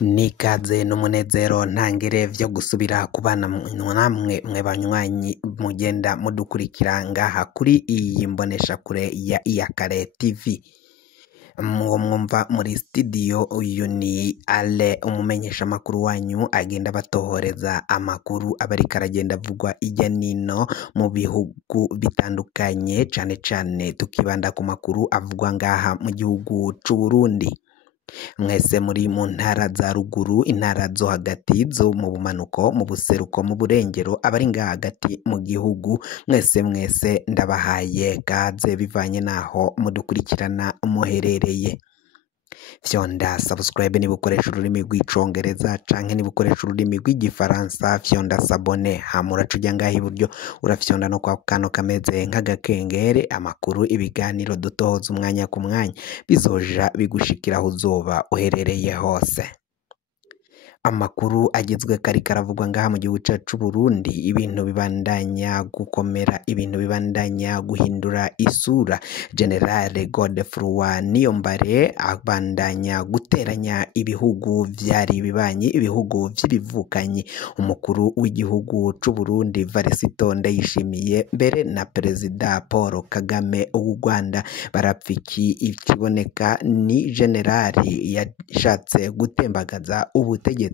Nikaze n'umunezero ntangere vyo gusubira kubana namwe mwe banywanyi mugenda mudukurikira ngaha kuri iyi mboneshakure ya Iyakare TV. Mwumva muri studio, uyu ni Ale umumenyesha makuru wanyu agenda batohoreza amakuru abariko aragenda avugwa ijya nino mu bihugu bitandukanye, cane cane tukibanda ku makuru avugwa ngaha mu gihugu c'u Burundi. Mwese muri mu ntara za ruguru, intara zo hagati, zo mu bumanuko, mu buseruko, mu burengero, abari ngaha hagati mu gihugu, mwese ndabahaye kaze bivanye naho mudukurikirana muherereye. Fyonda subscribe niba ukoresha ururimi rw'icongereza canke niba ukoresha ururimi rw'igifaransa, fyonda sabone, hama uraca uja ngaha iburyo urafyonda no kwa kano kameze nk'agakengere, amakuru ibiganiro dutohoza umwanya ku mwanya bizoja bigushikira aho uzoba uherereye hose. Amakuru agezwe kari karavugwa ngaha mu gihugu cacu Burundi, ibintu bibandanya gukomera, ibintu bibandanya guhindura isura. General Godefroid Niyombare abandanya guteranya ibihugu vyari bibanyi, ibihugu vy'ibivukanyi. Umukuru w'igihugu c'u Burundi Varisito Ndayishimiye mbere na Perezida Paul Kagame w'u Rwanda barapfiki. Ikiboneka ni generali yashatse gutembagaza ubutegetsi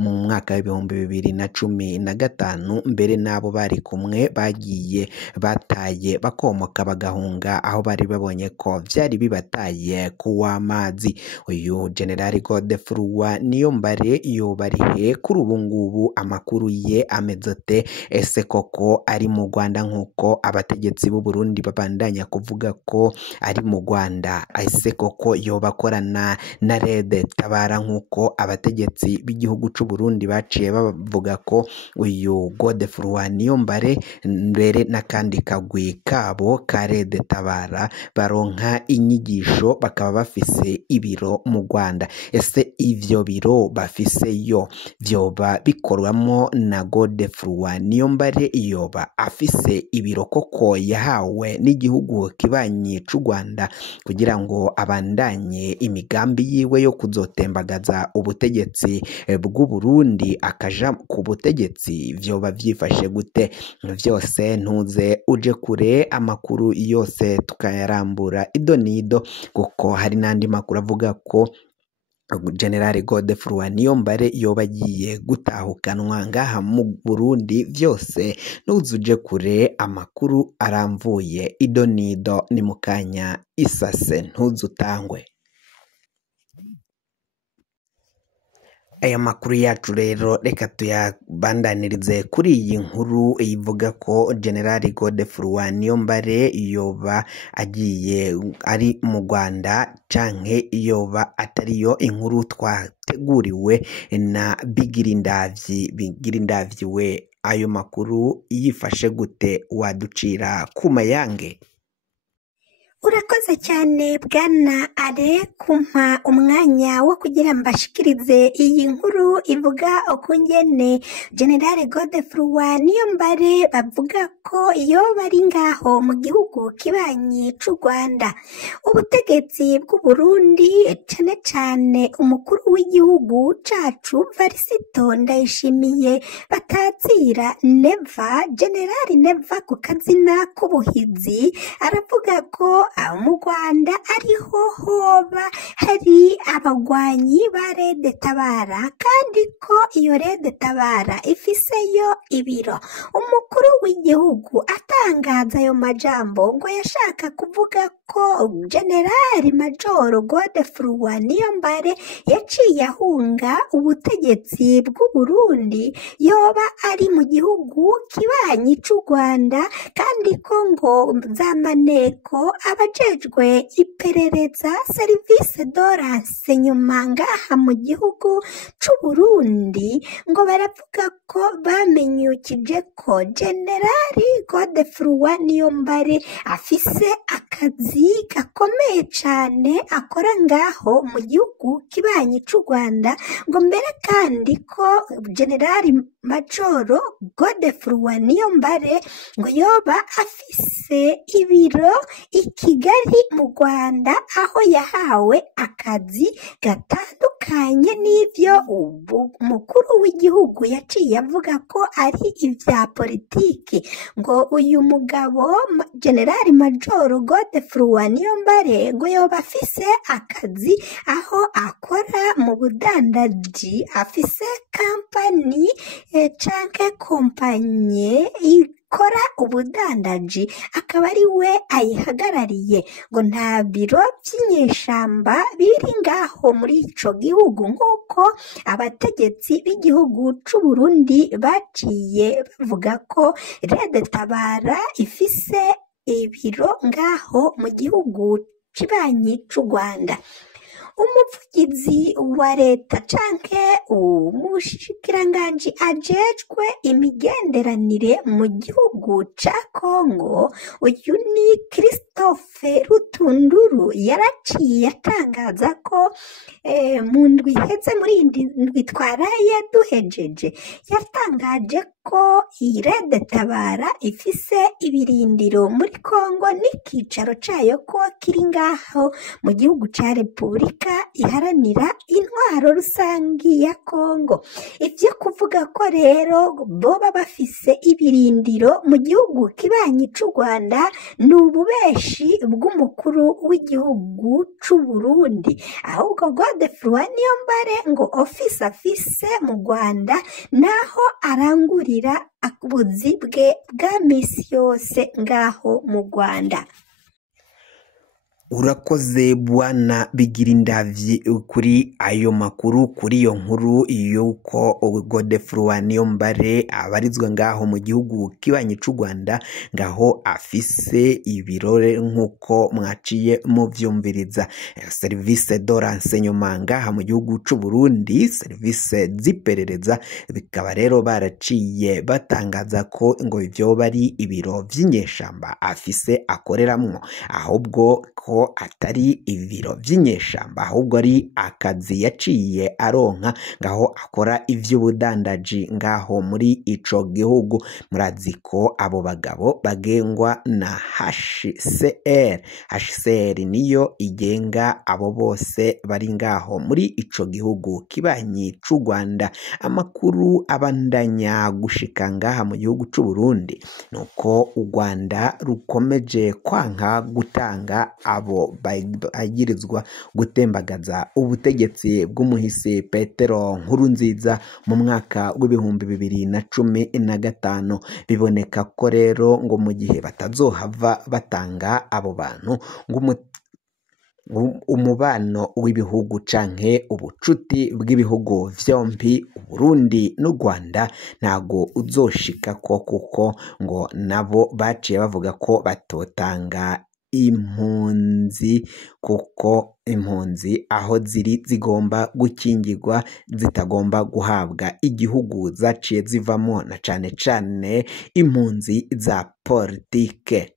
mu mwaka w'ibihumbi 2015, mbere nabo bari kumwe bagiye bataye bakomoka bagahunga aho bari babonye ko vyari bibataye kuw'amazi. Uyu generali Godefroid Niyombare yobarihe kuri ubu ngubu, amakuru ye amezote, ese koko ari mu Rwanda nkuko abategetsi b'u Burundi babandanya kuvuga ko ari mu Rwanda? Ese koko yobakorana na Red Tabara nkuko abategetsi b'igihugu c'u Burundi baciye bavuga ko uyu Godefroid Niyombare mbere n'akandi kagwi kabo ka Red Tabara baronka inyigisho bakaba bafise ibiro mu Rwanda? Ese ivyo biro bafiseyo vyoba bikorwamo na Godefroid Niyombare? Yoba afise ibiro koko yahawe n'igihugu kibanyi c'u Rwanda kugira ngo abandanye imigambi yiwe yo kuzotembagaza ubutegetsi bw'u Burundi akaja ku butegetsi? Vyoba vyifashe gute? Vyose ntuze uje kure, amakuru yose tukayarambura ido nido, kuko hari n'andi makuru avuga ko General Godefroid Niyombare yoba agiye gutahukanwa ngaha mu Burundi. Vyose ntuze uje kure, amakuru aramvuye ido nido ni mukanya isase, ntuze utangwe. Aya makuru yacu rero reka tuyabandanirize kuri iyi nkuru ivuga ko General Godefroid Niyombare yoba agiye ari mu Rwanda canke yoba atariyo. Inkuru twateguriwe na Bigirindavyi we, ayo makuru yifashe gute? Waducira ku mayange. Urakoze cyane bwana Ale kumpa umwanya wo kugira mbashikirize iyi nkuru ivuga ukungene General Godefroid Niyombare bavuga ko iyo bari ngaho mu gihugu kibanyi c'u Rwanda, ubutegetsi bw'u Burundi cane cane umukuru w'igihugu cacu Varisito Ndayishimiye batazira Neva, General Neva ku kazina k'ubuhizi, aravuga ko mu Rwanda ariho hoba hari abagwanyi ba Red Tabara, kandi ko iyo Red Tabara ifiseyo ibiro. Umukuru w'igihugu atangaza ayo majambo ngo yashaka kuvuga ko Generali Major Godefroid Niyombare yaciye ahunga ubutegetsi bw'u Burundi, yoba ari mu gihugu kibanyi c'u Rwanda, kandi ko ngo zamaneko abajejwe iperereza service d'orance nyuma ngaha mu gihugu c'u Burundi ngo baravuga ko bamenyukije ko Generali Godefroid Niyombare afise akazi gakomeye cane akora ngaho mu gihugu kibanyi c'u Rwanda, ngo mbere kandi ko Generali Majoro Godefroid Niyombare ngo yoba afise ibiro i Kigali mu Rwanda, aho yahawe akazi gatandukanye n'ivyo umukuru w'igihugu yaciye avuga ko ari ivya politiki. Ngo uyu mugabo General Majoro Godefroid Niyombare ngo yoba afise akazi aho akora mu budandaji, afise kampani canke kompanye ikora ubudandaji, akaba ari we ayihagarariye. Ngo nta biro vy'inyeshamba biri ngaho muri ico gihugu, nk'uko abategetsi b'igihugu c'u Burundi baciye bavuga ko Red Tabara ifise ibiro ngaho mu gihugu cibanyi c'u Rwanda. Umuvugizi wa leta canke umushikiranganji ajejwe imigenderanire mu gihugu ca Kongo, uyu ni Christophe Rutunduru, yaraciye atangaza ko mu ndwi iheze, muri ndwi twaraye duhejeje, yatangaje ko Red Tabara ifise ibirindiro muri Kongo n'ikicaro cayo ko kiri ngaho mu gihugu ca Repubulika iharanira intwaro rusangi ya Kongo. Ivyo kuvuga ko rero boba bafise ibirindiro mu gihugu kibanyi c'u Rwanda ni ububeshi bw'umukuru w'igihugu c'u Burundi, ahubwo Godefroid Niyombare ngo office afise mu Rwanda naho arangurira ubuzi bwe bwa misi yose ngaho mu Rwanda. Urakoze Bwana Bigirindavyi kuri ayo makuru, kuri iyo nkuru yuko Godefroid Niyombare abarizwa ngaho mu gihugu kibanyi c'u Rwanda, ngaho afise ibirore nk'uko mwaciye muvyumviriza. Service de renseignement ngaha mu gihugu c'u Burundi, service z'iperereza, bikaba rero baraciye batangaza ko ngo ivyo bari ibiro vy'inyeshamba afise akoreramwo, ahubwo ko atari ibiro vy'inyeshamba, ahubwo ari akazi yaciye aronka ngaho akora ivy'ubudandaji ngaho muri ico gihugu. Murazi ko abo bagabo bagengwa na HCR niyo igenga abo bose bari ngaho muri ico gihugu kibanyi c'u Rwanda. Amakuru abandanya gushika ngaha mu gihugu c'u Burundi nuko u Rwanda rukomeje kwanka gutanga abo bagirizwa gutembagaza ubutegetsi bw'umuhisi Petero Nkurunziza mu mwaka w'ibihumbi 2015. Biboneka ko rero ngo mu gihe batazohava batanga abo bantu ngo umubano w'ibihugu canke ubucuti bw'ibihugu vyompi, Burundi n'u Rwanda, ntago uzoshika ko, kuko ngo nabo baciye bavuga ko batotanga impunzi, kuko impunzi aho ziri zigomba gukingirwa, zitagomba guhabwa igihugu zaciye zivamo, na cane cane impunzi za politike.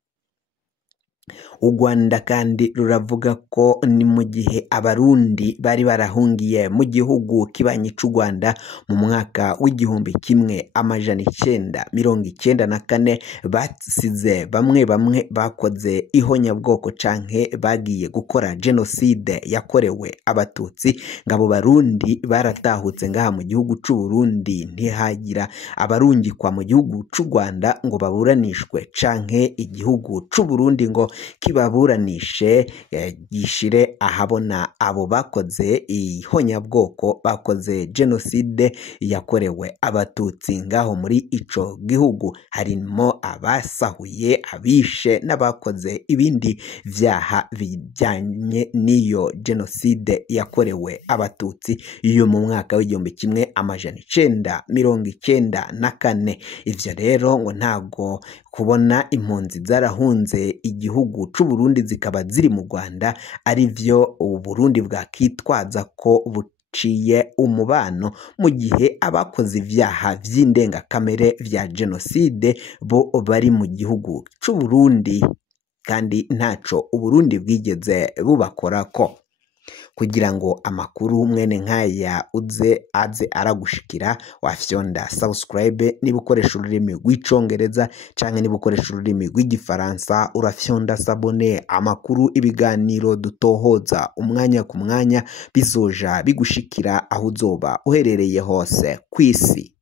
U Rwanda kandi ruravuga ko ni mu gihe abarundi bari barahungiye mu gihugu kibanyi c'u Rwanda mu mwaka w'igihumbi kimwe amajana 994 basize bamwe bakoze ihonyabwoko canke bagiye gukora genocide yakorewe abatutsi. Ngabo barundi baratahutse ngaha mu gihugu c'u Burundi, ntihagira abarungikwa mu gihugu c'u Rwanda ngo baburanishwe canke igihugu c'u Burundi ngo kibaburanishe gishire ahabona abo bakoze ihonyabwoko, bakoze genocide yakorewe abatutsi ngaho muri ico gihugu. Harimo abasahuye, abishe n'abakoze ibindi vyaha bijanye n'iyo genocide yakorewe abatutsi yo mu mwaka w'igihumbi kimwe amajana 994. Ivyo rero ngo ntago kubona impunzi zarahunze igihugu c'u Burundi zikaba ziri mu Rwanda ari vyo u Burundi bwakitwaza ko buciye umubano, mu gihe abakoze ivyaha vy'indengakamere vya genocide bo bari mu gihugu c'u Burundi kandi ntaco u Burundi bwigeze bubakorako. kugira ngo amakuru mwene nkaya aze aragushikira wafyonda subscribe niba ukoresha ururimi rw'icongereza canke niba ukoresha ururimi rw'igifaransa urafyonda sabone amakuru ibiganiro dutohoza umwanya ku mwanya bizoja bigushikira aho uzoba uherereye hose kw'isi.